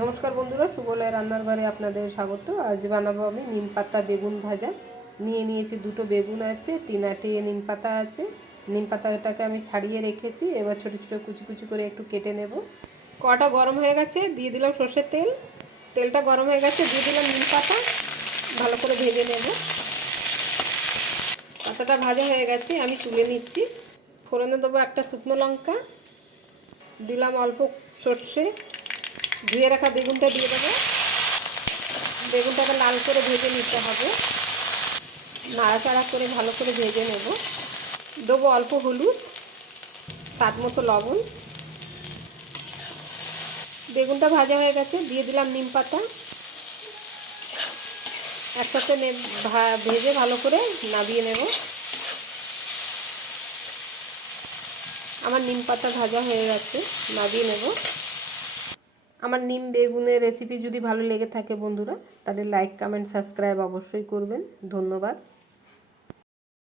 নমস্কার বন্ধুরা সুবলয় রান্নার ঘরে আপনাদের স্বাগত। আজ বানাবো আমি নিম পাতা বেগুন ভাজা। নিয়ে নিয়েছি দুটো বেগুন আছে, তিন আটি নিম পাতা আছে। নিম পাতাটাকে আমি ছাড়িয়ে রেখেছি, এবার ছোটো ছোটো কুচি কুচি করে একটু কেটে নেব। কটা গরম হয়ে গেছে, দিয়ে দিলাম সর্ষের তেল। তেলটা গরম হয়ে গেছে, দিয়ে দিলাম নিম পাতা। ভালো করে ভেজে নেব। পাতাটা ভাজা হয়ে গেছে, আমি তুলে নিচ্ছি। ফোড়নে দেবো একটা শুকনো লঙ্কা। দিলাম অল্প সর্ষে। ধুয়ে রাখা বেগুনটা দিয়ে দেবো। বেগুনটাকে লাল করে ভেজে নিতে হবে। নাড়াচাড়া করে ভালো করে ভেজে নেব। দেবো অল্প হলুদ, স্বাদ মতো লবণ। বেগুনটা ভাজা হয়ে গেছে, দিয়ে দিলাম নিম পাতা। একসাথে ভেজে ভালো করে নাবিয়ে নেব। আমার নিম পাতা ভাজা হয়ে গেছে, নাবিয়ে নেব। আমার নিম বেগুনের রেসিপি যদি ভালো লেগে থাকে বন্ধুরা, তাহলে লাইক কমেন্ট সাবস্ক্রাইব অবশ্যই করবেন। ধন্যবাদ।